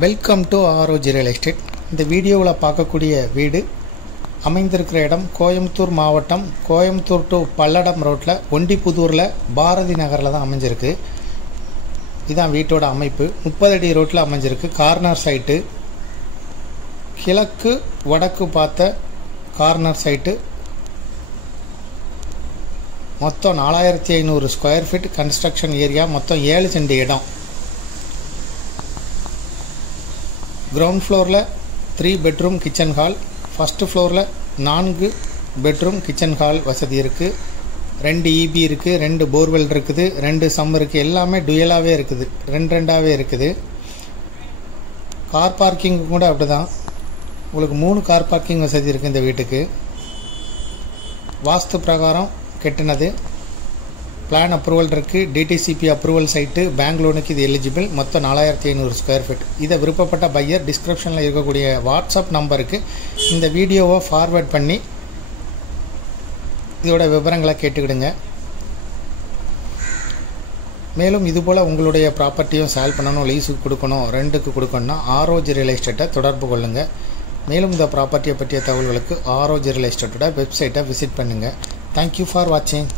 Welcome to ஆரோஜி real estate. இந்த வீடியோவில் பார்க்கக்கூடிய வீடு அமைந்திருக்கிற இடம் கோயம்புத்தூர் மாவட்டம், கோயம்புத்தூர் டு பல்லடம் ரோட்டில் ஒண்டிப்புதூரில் பாரதி நகரில் தான் அமைஞ்சிருக்கு. இதுதான் வீட்டோட அமைப்பு. 30 அடி ரோட்டில் அமைஞ்சிருக்கு. கார்னர் சைட்டு, கிழக்கு வடக்கு பார்த்த கார்னர் சைட்டு. மொத்தம் 4500 ஸ்கொயர் ஃபீட் கன்ஸ்ட்ரக்ஷன் ஏரியா. மொத்தம் 7 சென்ட் இடம். கிரவுண்ட் ஃப்ளோரில் 3 பெட்ரூம் கிச்சன் ஹால், ஃபஸ்ட்டு ஃப்ளோரில் 4 பெட்ரூம் கிச்சன் ஹால் வசதி இருக்குது. 2 EB இருக்குது, 2 போர்வெல் இருக்குது, 2 சம் இருக்குது. எல்லாமே டுயலாகவே இருக்குது, ரெண்டாகவே இருக்குது. கார் பார்க்கிங் கூட அப்படி தான். உங்களுக்கு 3 கார் பார்க்கிங் வசதி இருக்குது இந்த வீட்டுக்கு. வாஸ்து பிரகாரம் கெட்டினது. பிளான் அப்ரூவல் இருக்குது. DTCP approval site. பேங்க் லோனுக்கு இது எலிஜிபிள். மொத்தம் 4500 ஸ்கொயர் ஃபீட். இதை விருப்பப்பட்ட பையர் டிஸ்கிரிப்ஷனில் இருக்கக்கூடிய வாட்ஸ்அப் நம்பருக்கு இந்த வீடியோவை ஃபார்வேர்ட் பண்ணி இதோட விவரங்களை கேட்டுக்கிடுங்க. மேலும் இதுபோல் உங்களுடைய ப்ராப்பர்ட்டியும் சேல் பண்ணணும், லீஸுக்கு கொடுக்கணும், ரெண்டுக்கு கொடுக்கணும்னா ஆரோஜி ரியல் எஸ்டேட்டை தொடர்பு கொள்ளுங்கள். மேலும் இந்த ப்ராப்பர்ட்டியை பற்றிய தகவல்களுக்கு ஆரோஜி ரியல் எஸ்டேட்டோட வெப்சைட்டை விசிட் பண்ணுங்கள். தேங்க்யூ ஃபார் வாட்சிங்.